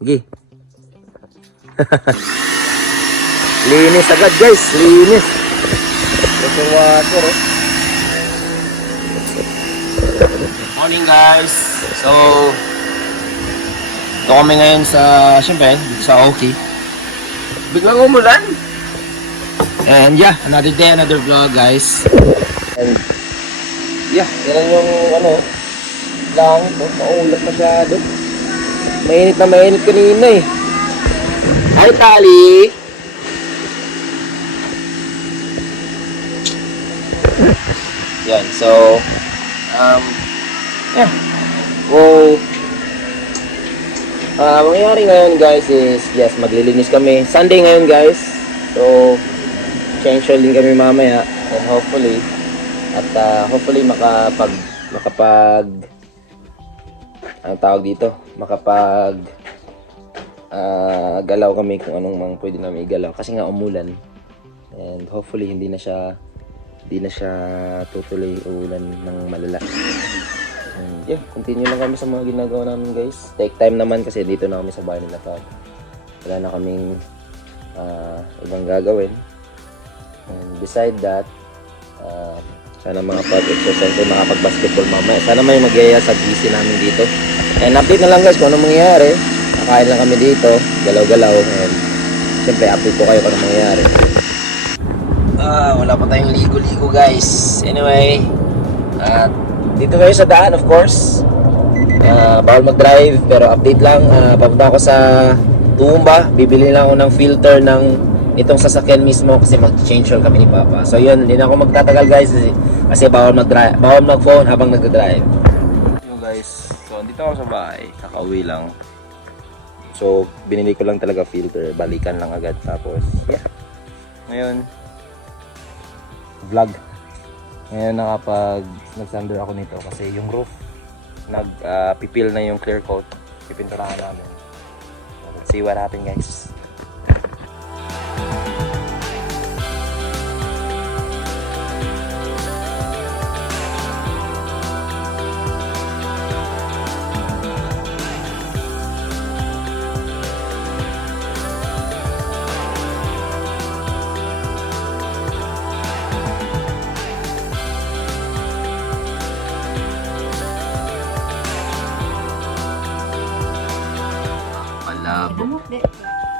Sige. Linis agad guys, linis. Pressure water eh. Morning guys. So, ito kami ngayon sa, syempre, dito sa Oki. Biglang umulan. And yeah, another day, another vlog guys. And yeah, yan yung langit, maulat masyado. Mainit na mainit kanina eh. Hi Tali! Yan, so yeah. Well, mangyayari ngayon guys is, yes, maglilinis kami. Sunday ngayon guys. So, change oil din kami mamaya. And hopefully, hopefully makapag ang tawag dito, galaw kami kung anong mang pwede namin igalaw kasi nga umulan. And hopefully hindi na siya tutuloy ulan ng malala. And yeah, continue lang kami sa mga ginagawa namin guys. Take time naman kasi dito na kami sa bahay nila Todd. Wala na kaming ibang gagawin. And beside that, sana mga pag-exercise ko, makapag-basketball mamaya. Sana may magyaya sa GC namin dito. And update na lang guys kung anong mangyayari. Nakain lang kami dito, galaw-galaw. And siyempre update ko kayo kung anong mangyayari. Wala pa tayong ligo-ligo guys. Anyway, dito kayo sa daan of course. Bawal mag-drive pero update lang. Papunta ako sa Tumba. Bibili lang ako ng filter ng itong sasakyan mismo kasi mag-change oil kami ni Papa. So yun, hindi na ako magtatagal guys kasi bawal mag-phone habang nag-drive. Yo guys, so andito ako sa bahay, kakauwi lang. So binili ko lang talaga filter, balikan lang agad tapos yeah. Ngayon vlog. Ngayon nag-sander ako nito kasi yung roof pipil na yung clear coat. Pipinturahan namin. Let's see what happens guys.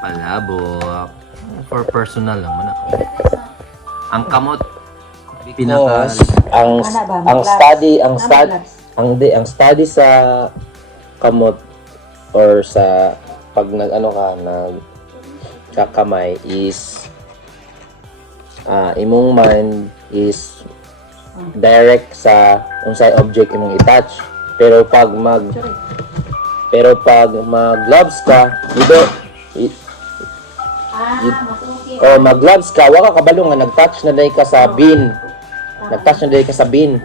Palabok. For personal lang muna. Ang kamot pinaka ang study sa kamot or sa pag nagkakamay is imong mind is direct sa unsay object imong i-touch. Pero pag mag-gloves ka, mag-gloves ka, wala ka kabalo nga nag-touch na dahil ka sa bin. Nag-touch na dahil ka sa bin.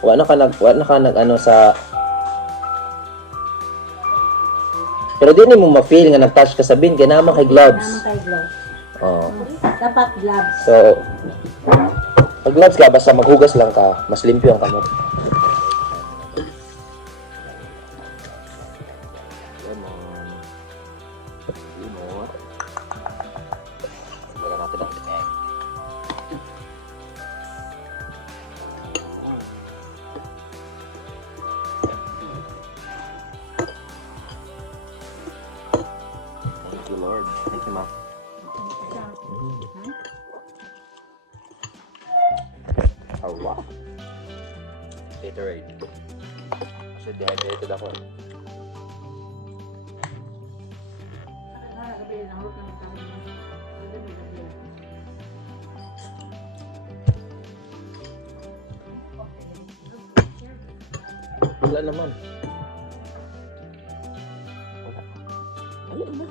Wala ka sa... Pero di mo ma-feel nga nag-touch ka sa bin, kaya naman kay gloves. Oh. Dapat gloves. So, pag gloves ka, basta maghugas lang ka, mas limpyo ang kamot. Lord. Thank you, Ma. Oh, wow. Gatorade. Kasi dehydrated ako. Wala naman. Wala naman.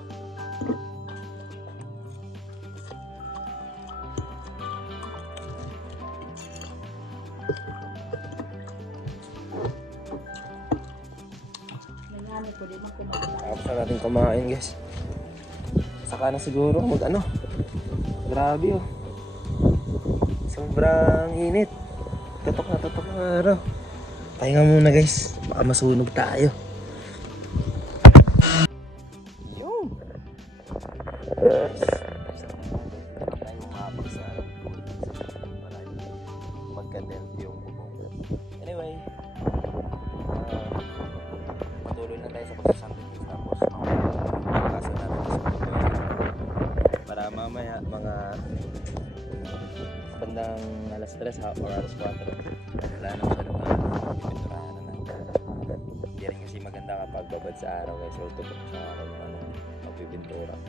Tapos na natin kumain guys. Saka na siguro grabe oh. Sobrang init. Tutok na araw. Pahinga muna guys. Baka masunog tayo. tayo sa pagsasandwich tapos pagkasa natin sa para mamaya mga bandang alas 3 or alas 4 wala na masyadong pipinturahan na natin. Hindi rin kasi maganda kapag babad sa araw guys, so tupot sa akin yung magpipintura.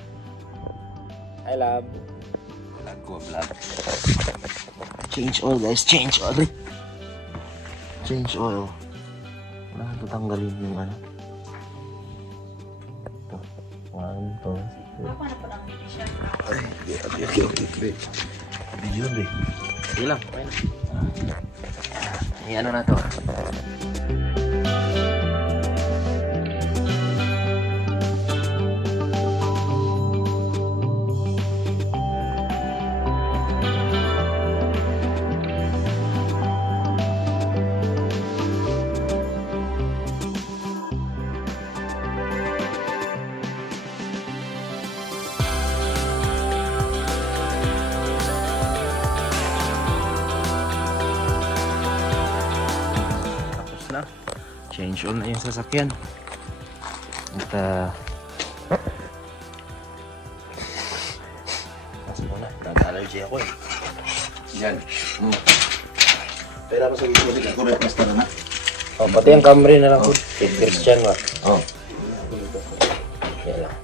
Hi love! Vlog ko, vlog. Change oil guys, change oil. Change oil. Wala nang tatanggalin yung ano. Ito. 1, 2, 3. Paano pa lang hindi siya? Okay. Video ba? Sige lang, okay na. Ano na to? Na. Change on na yung sasakyan. At mas muna, nag-allergy ako eh. Yan. Pero ako sa ito din, ako rin pasta na. Oh, pati yung Camry na lang ko. Kay Christian ba? Oh. Yan lang.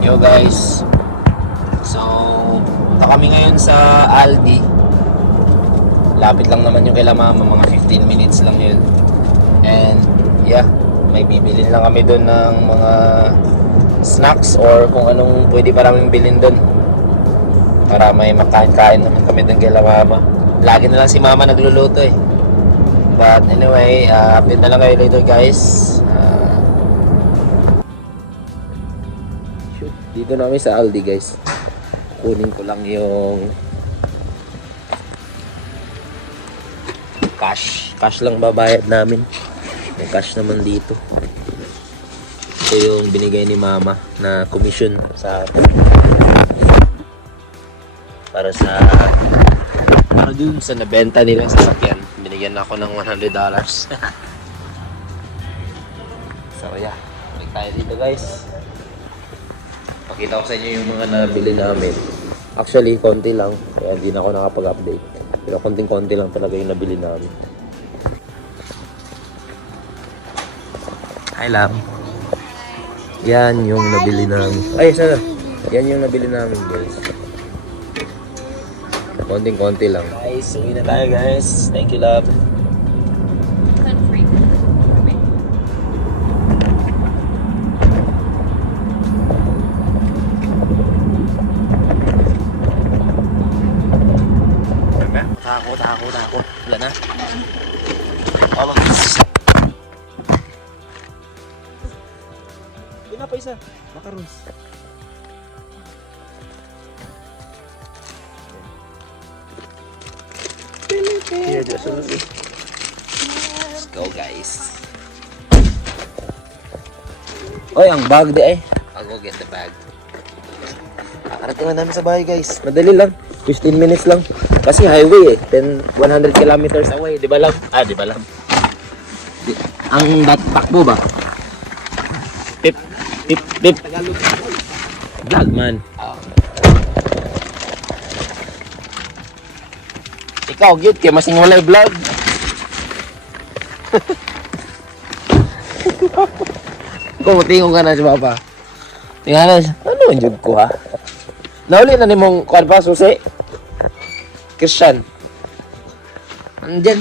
Yo guys. So, punta kami ngayon sa Aldi. Lapit lang naman yung kila mama, mga 15 minutes lang yun. And yeah, may bibilin lang kami doon ng mga snacks or kung anong pwede pa namin bilhin doon. Para may makain-kain naman kami doon kila mama. Lagi na lang si mama nagluluto eh. But anyway, update na lang kayo later guys. Shoot, dito na kami sa Aldi guys. Kunin ko lang yung cash lang babayad namin. May cash naman dito. Ito yung binigay ni mama na commission sa akin para dun sa nabenta nila sa sasakyan. Binigyan ako ng $100. So yeah, balik tayo dito guys. Pakita ko sa inyo yung mga nabili namin. Actually konti lang, kaya hindi na ako nakapag-update. Pero konting-konti lang talaga yung nabili namin. Hi, love. Yan yung nabili namin. Ay, sana. Yan yung nabili namin, guys. Konting-konti lang. Guys, uwi na tayo, guys. Thank you, love. Free. Tako. Wala na. Oh, Hindi na pa isa. Macarons. Here, just let's go, guys. Oy, ang bag di ay. I'll go get the bag. Kakarating na namin sa bahay, guys. Madali lang. 15 minutes lang. Kasi highway eh. 100 kilometers away. Di ba lang? Di ba lang? Ang takbo ba? Pip. Vlog man. Ikaw, git kay masing walay vlog. Kung tingong ka na si Papa. Tingnan na. Ano ang jud ko ha? Nauli na ni mong kuwan pa susi. Christian. Andyan.